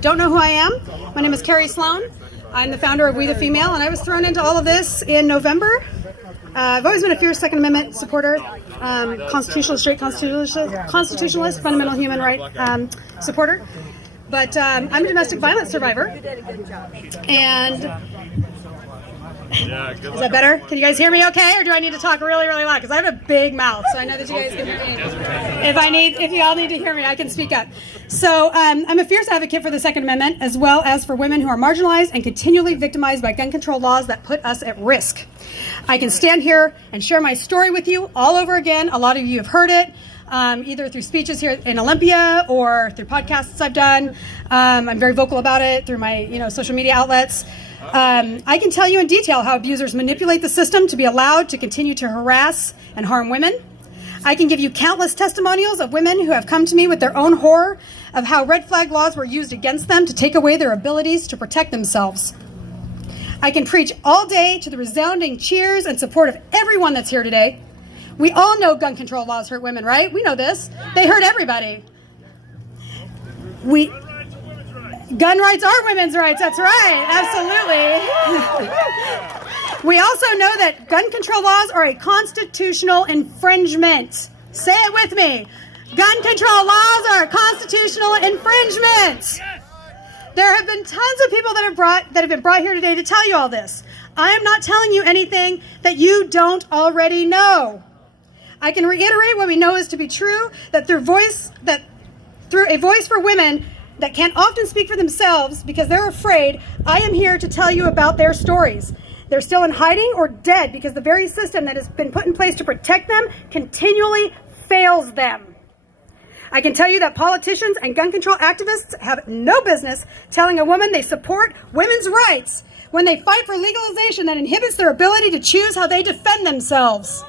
don't know who I am. My name is Kerry Slone. I'm the founder of We the Female, and I was thrown into all of this in November. I've always been a fierce Second Amendment supporter, straight constitutionalist, fundamental human right supporter. But I'm a domestic violence survivor. And is that better? Can you guys hear me okay, or do I need to talk really, really loud? Because I have a big mouth, so I know that you guys can hear me. If you all need to hear me, I can speak up. So I'm a fierce advocate for the Second Amendment, as well as for women who are marginalized and continually victimized by gun control laws that put us at risk. I can stand here and share my story with you all over again. A lot of you have heard it, either through speeches here in Olympia or through podcasts I've done. I'm very vocal about it through my social media outlets. I can tell you in detail how abusers manipulate the system to be allowed to continue to harass and harm women. I can give you countless testimonials of women who have come to me with their own horror of how red flag laws were used against them to take away their abilities to protect themselves. I can preach all day to the resounding cheers and support of everyone that's here today. We all know gun control laws hurt women, right? We know this. They hurt everybody. Gun rights are women's rights. That's right. Absolutely. We also know that gun control laws are a constitutional infringement. Say it with me. Gun control laws are a constitutional infringement. There have been tons of people that have been brought here today to tell you all this. I am not telling you anything that you don't already know. I can reiterate what we know is to be true, that through a voice for women that can't often speak for themselves because they're afraid, I am here to tell you about their stories. They're still in hiding or dead because the very system that has been put in place to protect them continually fails them. I can tell you that politicians and gun control activists have no business telling a woman they support women's rights when they fight for legalization that inhibits their ability to choose how they defend themselves.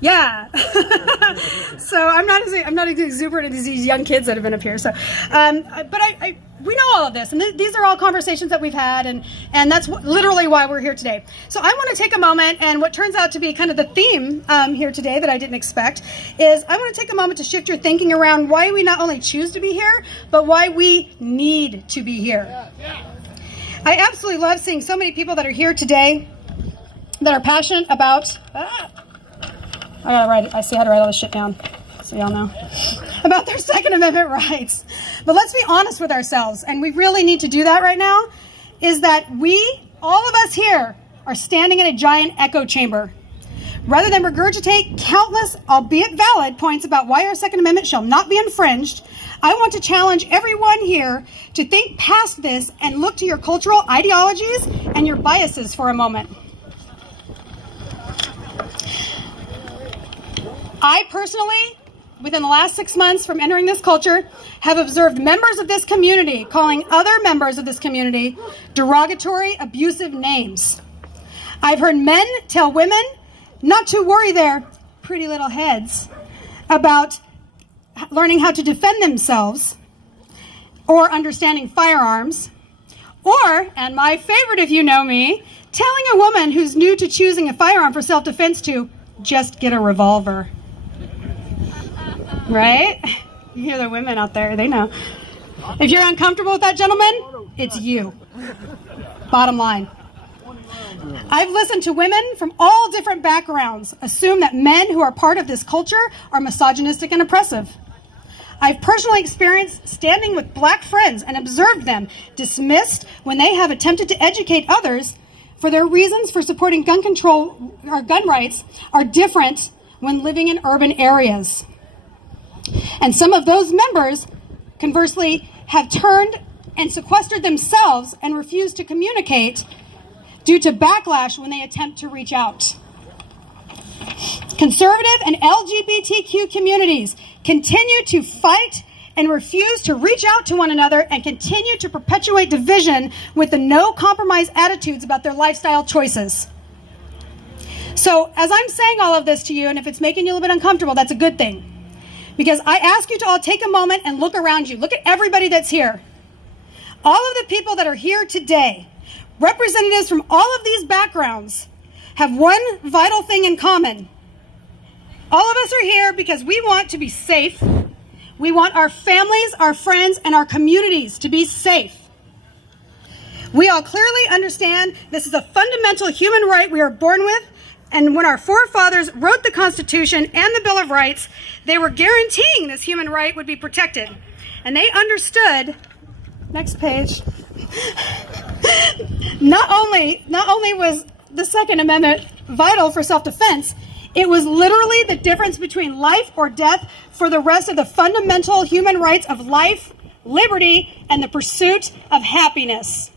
Yeah. So I'm not as exuberant as these young kids that have been up here. So, but we know all of this, and these are all conversations that we've had, and that's literally why we're here today. So I want to take a moment, and what turns out to be kind of the theme here today that I didn't expect is I want to take a moment to shift your thinking around why we not only choose to be here, but why we need to be here. I absolutely love seeing so many people that are here today that are passionate about. I see how to write all this shit down, so y'all know, about their Second Amendment rights. But let's be honest with ourselves, and we really need to do that right now, is that all of us here, are standing in a giant echo chamber. Rather than regurgitate countless, albeit valid, points about why our Second Amendment shall not be infringed, I want to challenge everyone here to think past this and look to your cultural ideologies and your biases for a moment. I personally, within the last 6 months from entering this culture, have observed members of this community calling other members of this community derogatory, abusive names. I've heard men tell women not to worry their pretty little heads about learning how to defend themselves or understanding firearms, or, and my favorite if you know me, telling a woman who's new to choosing a firearm for self-defense to just get a revolver. Right? You hear the women out there, they know. If you're uncomfortable with that, gentlemen, it's you. Bottom line. I've listened to women from all different backgrounds assume that men who are part of this culture are misogynistic and oppressive. I've personally experienced standing with black friends and observed them dismissed when they have attempted to educate others for their reasons for supporting gun control or gun rights are different when living in urban areas. And some of those members, conversely, have turned and sequestered themselves and refused to communicate due to backlash when they attempt to reach out. Conservative and LGBTQ communities continue to fight and refuse to reach out to one another and continue to perpetuate division with the no compromise attitudes about their lifestyle choices. So as I'm saying all of this to you, and if it's making you a little bit uncomfortable, that's a good thing. Because I ask you to all take a moment and look around you. Look at everybody that's here. All of the people that are here today, representatives from all of these backgrounds, have one vital thing in common. All of us are here because we want to be safe. We want our families, our friends, and our communities to be safe. We all clearly understand this is a fundamental human right we are born with, and when our forefathers wrote the Constitution and the Bill of Rights, they were guaranteeing this human right would be protected. And they understood, next page, not only was the Second Amendment vital for self-defense, it was literally the difference between life or death for the rest of the fundamental human rights of life, liberty, and the pursuit of happiness.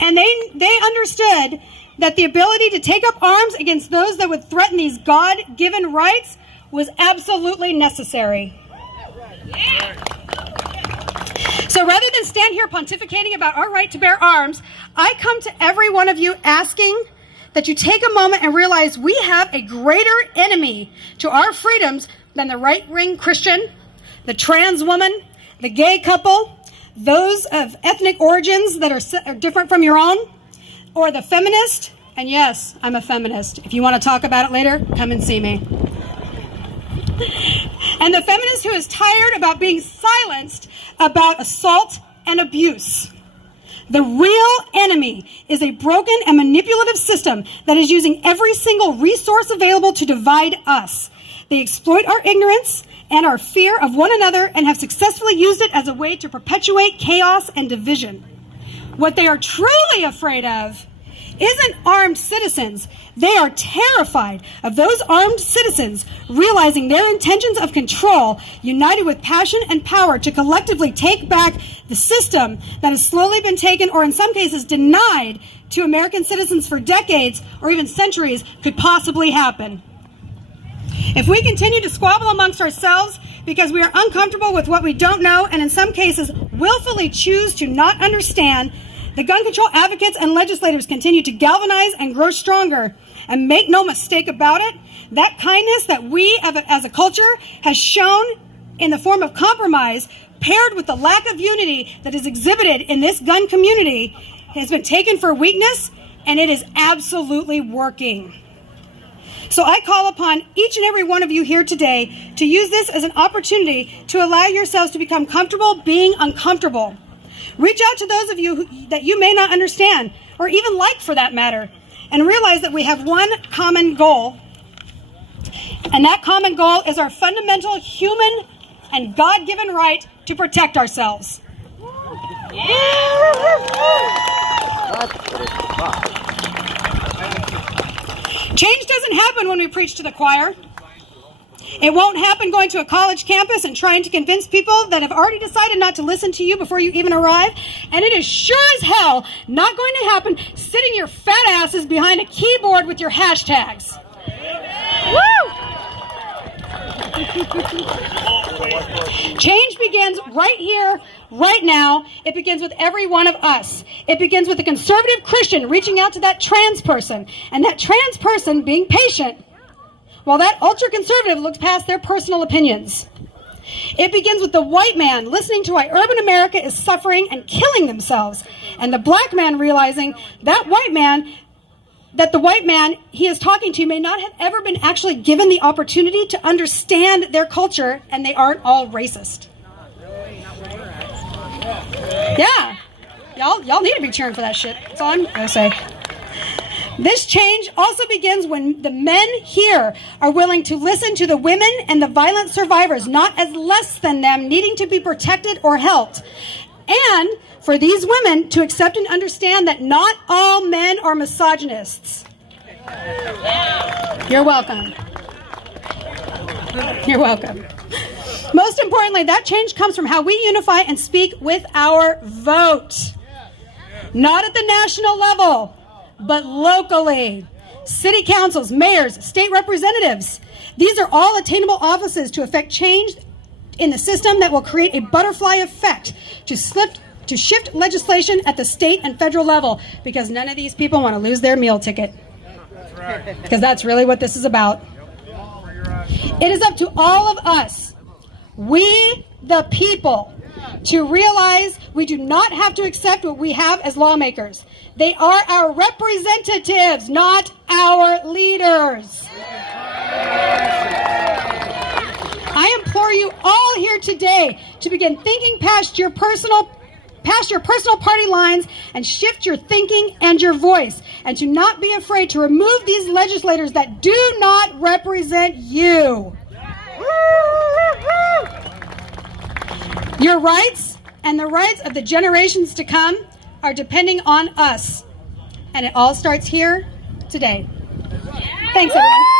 And they understood that the ability to take up arms against those that would threaten these God-given rights was absolutely necessary. So rather than stand here pontificating about our right to bear arms, I come to every one of you asking that you take a moment and realize we have a greater enemy to our freedoms than the right-wing Christian, the trans woman, the gay couple, those of ethnic origins that are different from your own, or the feminist. And yes, I'm a feminist. If you want to talk about it later, come and see me. And the feminist who is tired about being silenced about assault and abuse. The real enemy is a broken and manipulative system that is using every single resource available to divide us. They exploit our ignorance and our fear of one another and have successfully used it as a way to perpetuate chaos and division. What they are truly afraid of isn't armed citizens. They are terrified of those armed citizens realizing their intentions of control, united with passion and power to collectively take back the system that has slowly been taken, or in some cases denied, to American citizens for decades or even centuries, could possibly happen. If we continue to squabble amongst ourselves because we are uncomfortable with what we don't know, and in some cases willfully choose to not understand, the gun control advocates and legislators continue to galvanize and grow stronger. And make no mistake about it, that kindness that we as a culture has shown in the form of compromise, paired with the lack of unity that is exhibited in this gun community, has been taken for weakness, and it is absolutely working. So I call upon each and every one of you here today to use this as an opportunity to allow yourselves to become comfortable being uncomfortable. Reach out to those of you that you may not understand, or even like for that matter, and realize that we have one common goal. And that common goal is our fundamental human and God-given right to protect ourselves. Change doesn't happen when we preach to the choir. It won't happen going to a college campus and trying to convince people that have already decided not to listen to you before you even arrive. And it is sure as hell not going to happen sitting your fat asses behind a keyboard with your hashtags. Woo! Change begins right here, right now. It begins with every one of us. It begins with a conservative Christian reaching out to that trans person, and that trans person being patient while that ultra-conservative looks past their personal opinions. It begins with the white man listening to why urban America is suffering and killing themselves, and the black man realizing that the white man he is talking to may not have ever been actually given the opportunity to understand their culture, and they aren't all racist. Yeah, y'all need to be cheering for that shit. That's all I'm gonna say. This change also begins when the men here are willing to listen to the women and the violent survivors, not as less than them, needing to be protected or helped. And for these women to accept and understand that not all men are misogynists. You're welcome. You're welcome. Most importantly, that change comes from how we unify and speak with our vote. Not at the national level, but locally. City councils, mayors, state representatives. These are all attainable offices to effect change in the system that will create a butterfly effect to shift legislation at the state and federal level, because none of these people want to lose their meal ticket. Because that's really what this is about. It is up to all of us, we the people, to realize we do not have to accept what we have as lawmakers. They are our representatives, not our leaders. I implore you all here today to begin thinking past your personal party lines and shift your thinking and your voice, and to not be afraid to remove these legislators that do not represent you. Your rights and the rights of the generations to come are depending on us, and it all starts here today. Thanks, everyone.